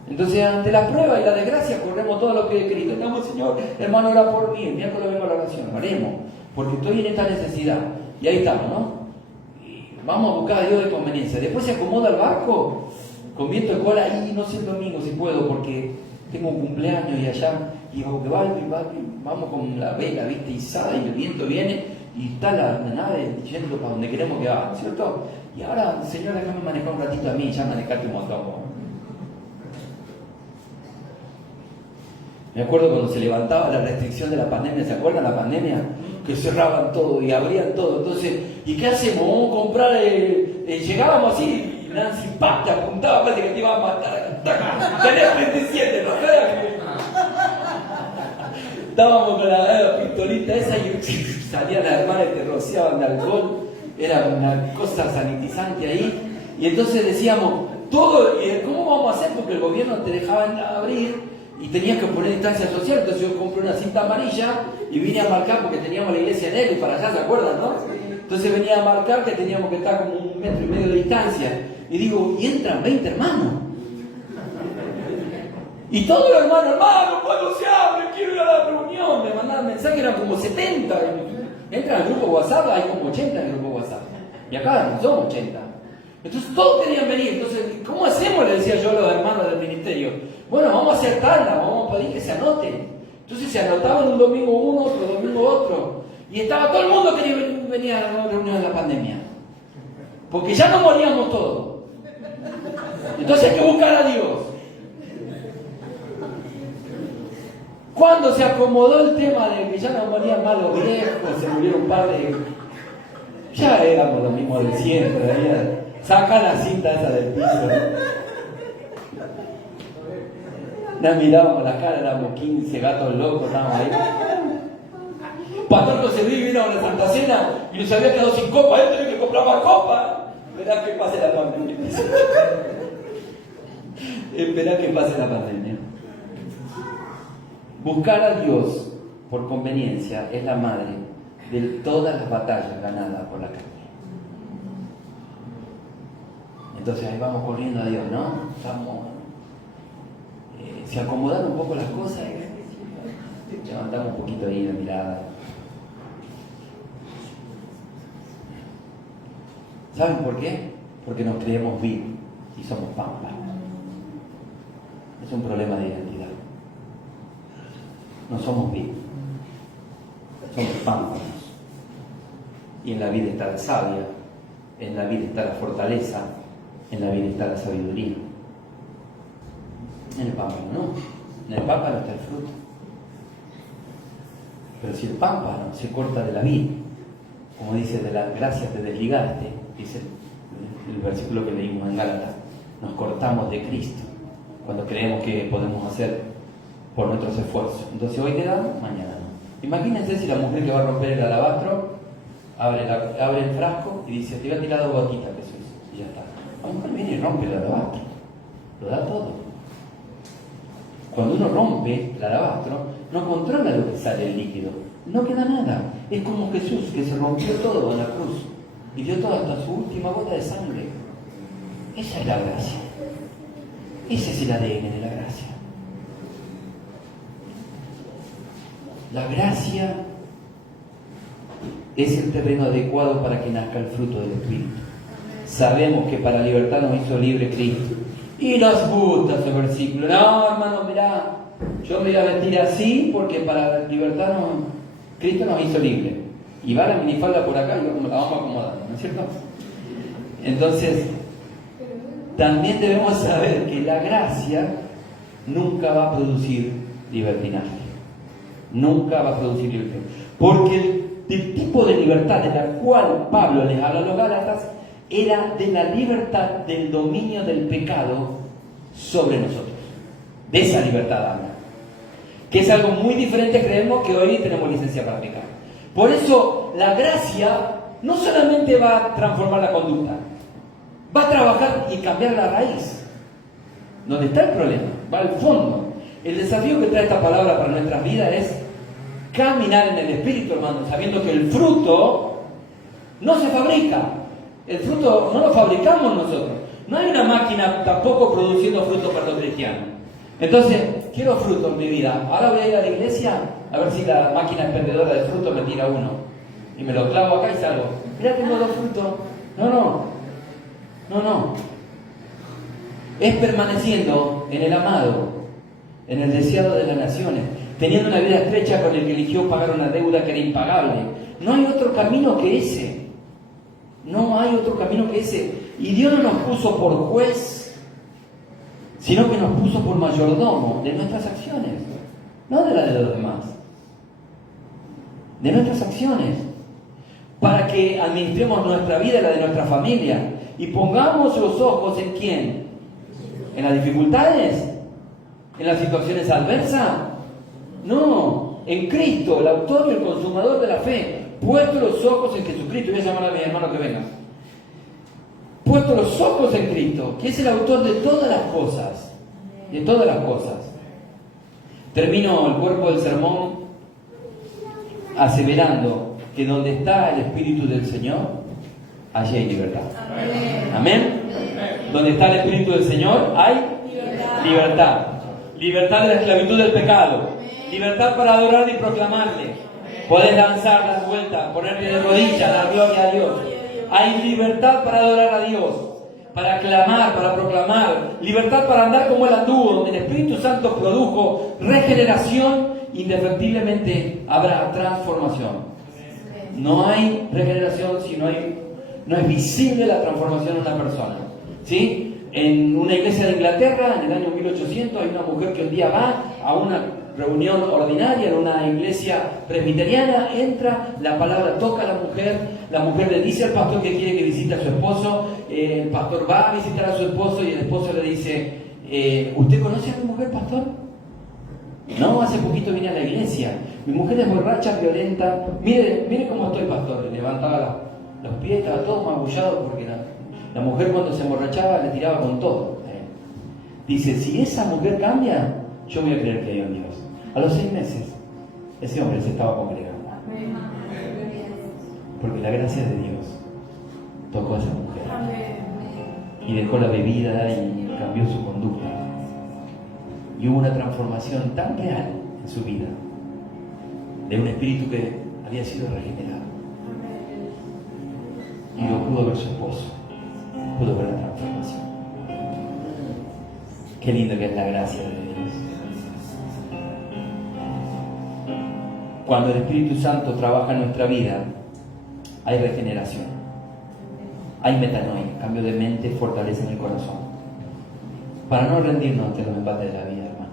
Entonces, ante la prueba y la desgracia, corremos todo lo que he escrito. Estamos, Señor, hermano, ora por mí. El miércoles vengo a la oración. Oremos, porque estoy en esta necesidad. Y ahí estamos, ¿no? Y vamos a buscar a Dios de conveniencia. Después se acomoda el barco, con viento de cola, y no sé el domingo si puedo, porque tengo un cumpleaños y allá. Y vamos con la vela, ¿viste? Izada, y el viento viene, y está la nave yendo para donde queremos que vaya, ¿cierto? Y ahora, Señor, déjame manejar un ratito a mí, ya manejate un montón. Me acuerdo cuando se levantaba la restricción de la pandemia, ¿se acuerdan la pandemia? Que cerraban todo y abrían todo. Entonces, ¿y qué hacemos? Vamos a comprar, llegábamos así, y Nancy te apuntaba, parece que te iba a matar. Tenés 37, ¿no? Estábamos con la pistolita esa y salían las hermanas y te rociaban de alcohol. Era una cosa sanitizante ahí. Y entonces decíamos, todo, ¿cómo vamos a hacer? Porque el gobierno te dejaba abrir y tenías que poner distancia social. Entonces yo compré una cinta amarilla y vine a marcar, porque teníamos la iglesia en él y para allá, ¿se acuerdan, no? Entonces venía a marcar que teníamos que estar como 1,5 metros de distancia. Y digo, y entran 20 hermanos. Y todos los hermanos, ¿cuándo se abre? Quiero ir a la reunión. Me mandaban mensajes, eran como 70. Entran al grupo WhatsApp, hay como 80 en el grupo WhatsApp. Y acá no somos 80. Entonces todos querían venir. Entonces, ¿cómo hacemos? Le decía yo a los hermanos del ministerio. Bueno, vamos a hacer tanda, vamos a pedir que se anoten. Entonces se anotaban un domingo uno, otro domingo otro. Y estaba todo el mundo que venía a la reunión de la pandemia. Porque ya no moríamos todos. Entonces hay que buscar a Dios. Cuando se acomodó el tema de que ya no morían más los viejos, se murieron un par de... Ya éramos lo mismo de siempre. Saca la cinta esa del piso. Nos mirábamos la cara, éramos 15 gatos locos, estábamos ahí. Pastor José Luis vino a una Santa Cena y nos había quedado sin copa. Él tenía que comprar más copa. Esperá que pase la pandemia. Esperá que pase la pandemia. Buscar a Dios por conveniencia es la madre de todas las batallas ganadas por la carne. Entonces ahí vamos corriendo a Dios, ¿no? Estamos, se acomodaron un poco las cosas, levantamos un poquito ahí la mirada. ¿Saben por qué? Porque nos creemos vivos y somos pampas. Es un problema de identidad. No somos vivos, somos pámpanos. Y en la vida está la savia, en la vida está la fortaleza, en la vida está la sabiduría. En el pámpano no, en el pámpano está el fruto. Pero si el pámpano se corta de la vid, como dice, de la gracia te desligaste, dice el versículo que leímos en Gálatas, nos cortamos de Cristo cuando creemos que podemos hacer por nuestros esfuerzos. Entonces hoy te dan, mañana no. Imagínense si la mujer que va a romper el alabastro abre el frasco y dice, te voy a tirar 2 gotitas, que eso es, y ya está. La mujer viene y rompe el alabastro, lo da todo. Cuando uno rompe el alabastro, no controla lo que sale el líquido, no queda nada. Es como Jesús, que se rompió todo en la cruz y dio todo hasta su última gota de sangre. Esa es la gracia. Ese es el ADN de la gracia. La gracia es el terreno adecuado para que nazca el fruto del Espíritu. Sabemos que para libertad nos hizo libre Cristo. Y nos gusta ese versículo. No, hermano, mirá, yo me voy a vestir así porque para la libertad Cristo nos hizo libre. Y va la minifalda por acá y la vamos acomodando, ¿no es cierto? Entonces, también debemos saber que la gracia nunca va a producir libertinaje. Nunca va a producir libertad. Porque el tipo de libertad de la cual Pablo les habla a los Gálatas era de la libertad del dominio del pecado sobre nosotros. De esa libertad habla. Que es algo muy diferente, creemos, que hoy tenemos licencia para pecar. Por eso la gracia no solamente va a transformar la conducta, va a trabajar y cambiar la raíz. ¿Dónde está el problema? Va al fondo. El desafío que trae esta palabra para nuestras vidas es caminar en el Espíritu, hermano, sabiendo que el fruto no se fabrica. El fruto no lo fabricamos nosotros. No hay una máquina tampoco produciendo fruto para los cristianos. Entonces, quiero fruto en mi vida. Ahora voy a ir a la iglesia a ver si la máquina expendedora de fruto me tira uno. Y me lo clavo acá y salgo. Mira, tengo 2 frutos. No. Es permaneciendo en el amado, en el deseado de las naciones, teniendo una vida estrecha con el que eligió pagar una deuda que era impagable. No hay otro camino que ese. No hay otro camino que ese. Y Dios no nos puso por juez, sino que nos puso por mayordomo de nuestras acciones, no de las de los demás, de nuestras acciones, para que administremos nuestra vida y la de nuestra familia, y pongamos los ojos en ¿quién? ¿En las dificultades? ¿En las situaciones adversas? No, en Cristo, el autor y el consumador de la fe. Puesto los ojos en Jesucristo. Voy a llamar a mi hermano que venga. Puesto los ojos en Cristo, que es el autor de todas las cosas. De todas las cosas. Termino el cuerpo del sermón aseverando que donde está el Espíritu del Señor, allí hay libertad. Amén. Donde está el Espíritu del Señor, hay libertad. Libertad de la esclavitud del pecado. Libertad para adorar y proclamarle. Podés danzar, dar vueltas, ponerte de rodillas, dar gloria a Dios. Hay libertad para adorar a Dios, para clamar, para proclamar. Libertad para andar como Él anduvo, donde el Espíritu Santo produjo regeneración, indefectiblemente habrá transformación. No hay regeneración si no es visible la transformación de una persona. ¿Sí? En una iglesia de Inglaterra, en el año 1800, hay una mujer que un día va a una reunión ordinaria en una iglesia presbiteriana, entra, la palabra toca a la mujer le dice al pastor que quiere que visite a su esposo, el pastor va a visitar a su esposo y el esposo le dice, ¿usted conoce a mi mujer, pastor? No, hace poquito vine a la iglesia, mi mujer es borracha, violenta, mire cómo estoy, pastor. Le levantaba los pies, estaba todo magullado porque la mujer cuando se emborrachaba le tiraba con todo. Dice, si esa mujer cambia, yo voy a creer que hay un Dios. A los 6 meses, ese hombre se estaba congregando. Porque la gracia de Dios tocó a esa mujer. y dejó la bebida y cambió su conducta. Y hubo una transformación tan real en su vida, de un espíritu que había sido regenerado. Y lo pudo ver su esposo, pudo ver la transformación. Qué lindo que es la gracia de Dios. Cuando el Espíritu Santo trabaja en nuestra vida, hay regeneración, hay metanoia, cambio de mente, fortaleza en el corazón, para no rendirnos ante los embates de la vida, hermanos.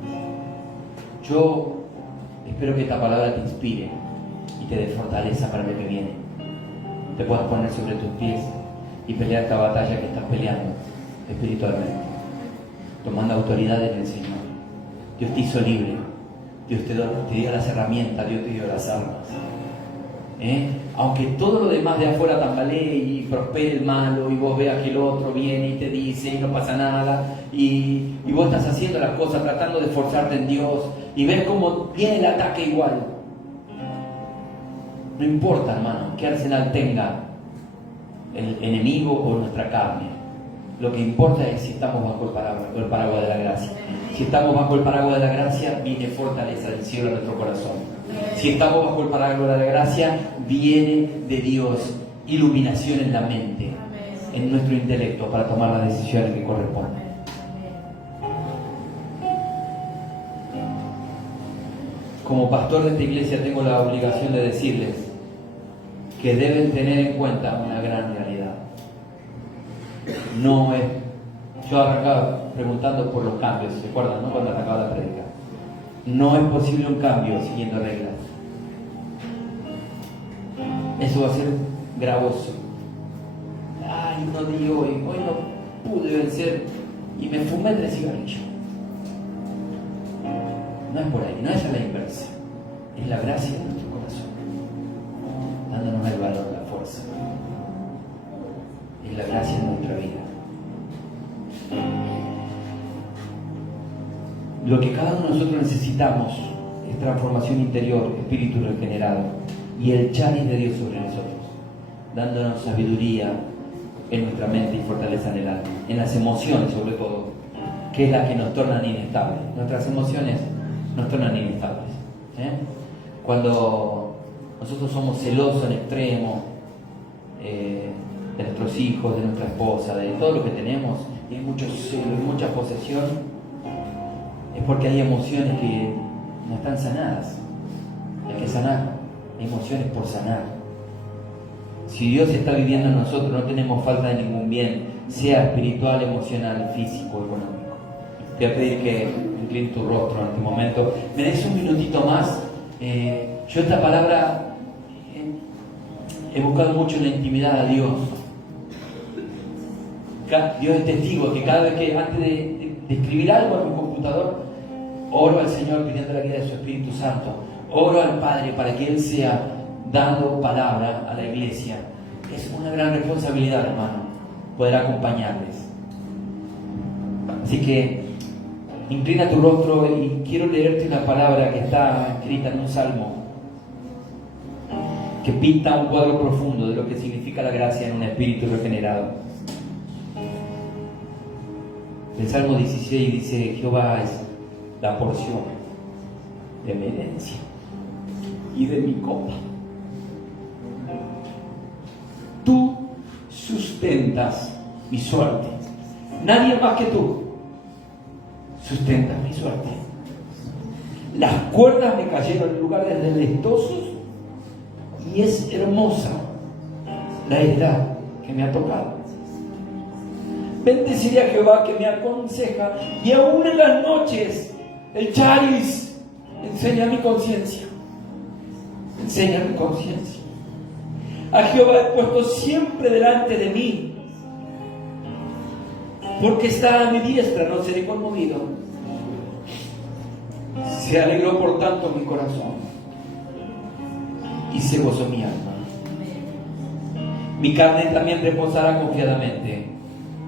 Yo espero que esta palabra te inspire y te dé fortaleza para lo que viene. Te puedas poner sobre tus pies y pelear esta batalla que estás peleando espiritualmente, tomando autoridad en el Señor. Dios te hizo libre, Dios te dio las herramientas, Dios te dio las armas. Aunque todo lo demás de afuera tambalee y prospere el malo y vos veas que el otro viene y te dice y no pasa nada y vos estás haciendo las cosas tratando de esforzarte en Dios y ves cómo viene el ataque igual. No importa, hermano, qué arsenal tenga el enemigo o nuestra carne. Lo que importa es si estamos bajo el paraguas de la gracia. Si estamos bajo el paraguas de la gracia, viene fortaleza del cielo a nuestro corazón. Si estamos bajo el paraguas de la gracia, viene de Dios iluminación en la mente, en nuestro intelecto, para tomar las decisiones que corresponden. Como pastor de esta iglesia tengo la obligación de decirles que deben tener en cuenta una gran realidad. No es... Yo arrancaba preguntando por los cambios, ¿se acuerdan, no? Cuando arrancaba la prédica. No es posible un cambio siguiendo reglas. Eso va a ser gravoso. Ay, no digo, hoy no pude vencer y me fumé 3 cigarrillos. No es por ahí, no es a la inversa. Es la gracia de nuestro corazón, dándonos el valor, la fuerza. Es la gracia de nuestra vida. Lo que cada uno de nosotros necesitamos es transformación interior, espíritu regenerado y el charis de Dios sobre nosotros, dándonos sabiduría en nuestra mente y fortaleza en el alma, en las emociones sobre todo, que es la que nos tornan inestables. Nuestras emociones nos tornan inestables. Cuando nosotros somos celosos en extremo de nuestros hijos, de nuestra esposa, de todo lo que tenemos, y hay mucho celo y mucha posesión, es porque hay emociones que no están sanadas. Hay que sanar, hay emociones por sanar. Si Dios está viviendo en nosotros, no tenemos falta de ningún bien, sea espiritual, emocional, físico, económico. Te voy a pedir que inclines tu rostro en este momento. ¿Me des un minutito más? Yo esta palabra he buscado mucho en la intimidad a Dios. Dios es testigo que cada vez que antes de escribir algo en mi computador, oro al Señor pidiendo la guía de su Espíritu Santo. Oro al Padre para que Él sea dando palabra a la iglesia. Es una gran responsabilidad, hermano, poder acompañarles. Así que inclina tu rostro y quiero leerte una palabra que está escrita en un salmo que pinta un cuadro profundo de lo que significa la gracia en un espíritu regenerado. El Salmo 16 dice: Jehová es la porción de mi herencia y de mi copa. Tú sustentas mi suerte. Nadie más que tú sustentas mi suerte. Las cuerdas me cayeron en lugares deleitosos y es hermosa la heredad que me ha tocado. Bendeciré a Jehová que me aconseja, y aún en las noches el charis enseña mi conciencia. Enseña mi conciencia. A Jehová he puesto siempre delante de mí, porque está a mi diestra, no seré conmovido. Se alegró por tanto mi corazón y se gozó mi alma. Mi carne también reposará confiadamente,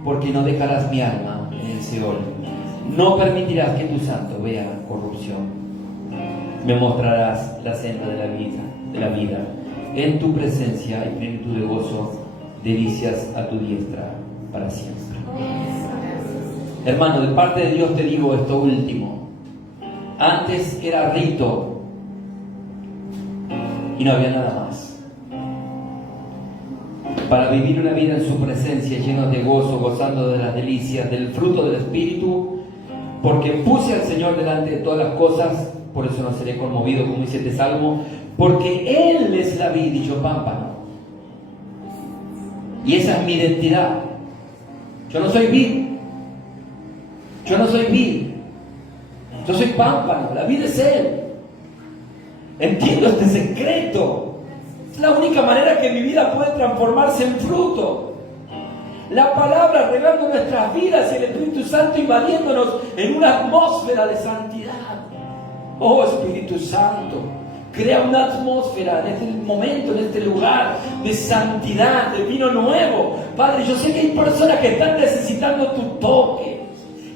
porque no dejarás mi alma en el Seol. No permitirás que tu santo vea corrupción. Me mostrarás la senda de la vida. En tu presencia hay plenitud de gozo, delicias a tu diestra para siempre. Hermano, de parte de Dios te digo esto último. Antes era rito y no había nada más. Para vivir una vida en su presencia, llenos de gozo, gozando de las delicias, del fruto del Espíritu, porque puse al Señor delante de todas las cosas, por eso no seré conmovido, como dice este salmo, porque Él es la vid y yo pámpano. Y esa es mi identidad. Yo no soy vid. Yo no soy vid. Yo soy pámpano. La vid es Él. Entiendo este secreto. Es la única manera que mi vida puede transformarse en fruto. La palabra regando nuestras vidas y el Espíritu Santo invadiéndonos en una atmósfera de santidad. Oh Espíritu Santo, crea una atmósfera en este momento, en este lugar de santidad, de vino nuevo. Padre, yo sé que hay personas que están necesitando tu toque.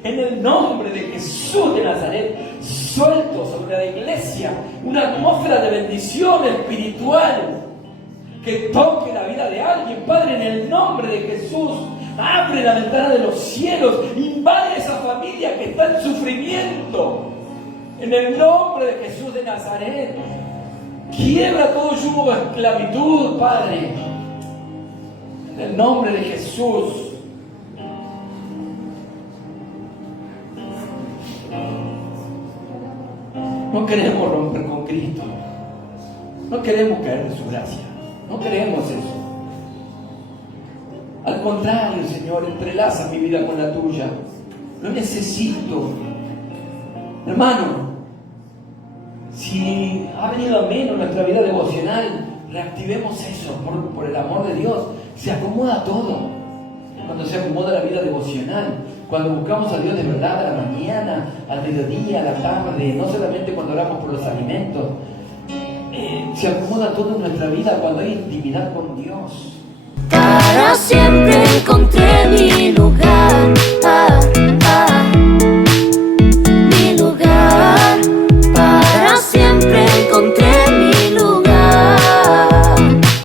En el nombre de Jesús de Nazaret, suelto sobre la iglesia una atmósfera de bendición espiritual que toque la vida de alguien. Padre, en el nombre de Jesús, abre la ventana de los cielos, invade esa familia que está en sufrimiento. En el nombre de Jesús de Nazaret, quiebra todo yugo de esclavitud, Padre. En el nombre de Jesús. No queremos romper con Cristo. No queremos caer de su gracia. No queremos eso. Al contrario, Señor, entrelaza mi vida con la tuya. Lo necesito. Hermano, si ha venido a menos nuestra vida devocional, reactivemos eso por el amor de Dios. Se acomoda todo. Cuando se acomoda la vida devocional, cuando buscamos a Dios de verdad a la mañana, al mediodía, a la tarde, no solamente cuando oramos por los alimentos, se acomoda todo en nuestra vida cuando hay intimidad con Dios. Para siempre encontré mi lugar.